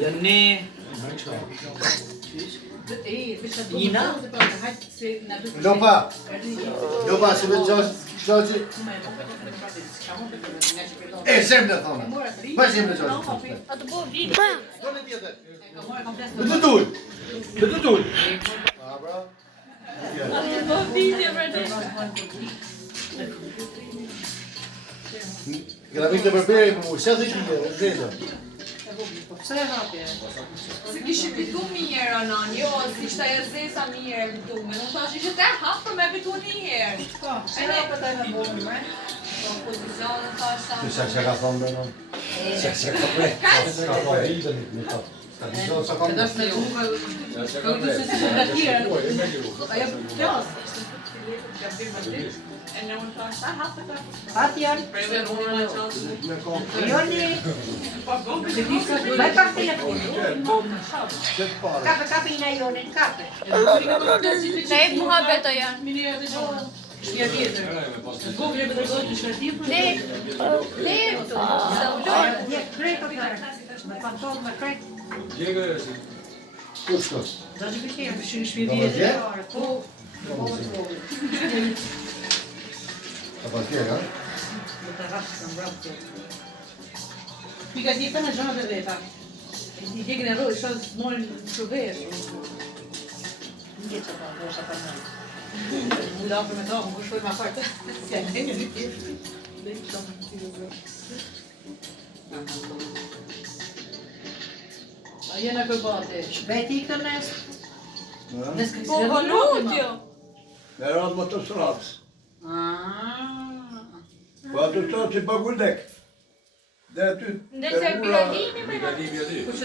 Janne Ina Lopa, se me Gjoqi E, zemë në thona Pa zemë në Gjoqi Done tjetër Në të tull Në të tull A, bra Këna vikë të përberi për mu, se dhe kje, në zezë Pse e hapje? Se kishe fitu mirë, anan, jo, si shta e zesa mirë e fitu me, nuk thash ishe te hapë për me fitu një herë. Se e hapë të e në bonë, me? Pozicionën thasha. Që ka thonë me në? Që ka thonë Ka thonë rritën në të Ka vizohë që ka Edhe me duke, këtë se si të tjera. Ajo plasë. E në unë thash, ta hapë të Patjon, preve unë në qasë. Joni, vai pak telefonin. Kape ina Jonin, kape. Ne e muhabet o janë. Mini e dhe gjohë. Shpia tjetër. Google e bëtërgojë të shkërtim. Ne, Je kreto kërë. Me pantol, me kreto. Ku shko? Da që përkjem, shpia tjetër. Po, Ka pas tjerë, ha? do të rrashë të mbrapë tjetër. Pika tjetër në gjënë dhe veta. I tjekin e rrë, shëtë morin shëvesh. Nje që ta, do shë ta mërë. Mu da për me ta, mu shpoj ma fartë. Si a një një tjetë. Dhe i shumë në tjilë zërë. A jena kërbate. Shbeti këtë nesë. Nes këtë po holutjo. Me radhë më të sratës. Po ato sratës i bagullek. Dhe aty... Ndese e piradimi, me në.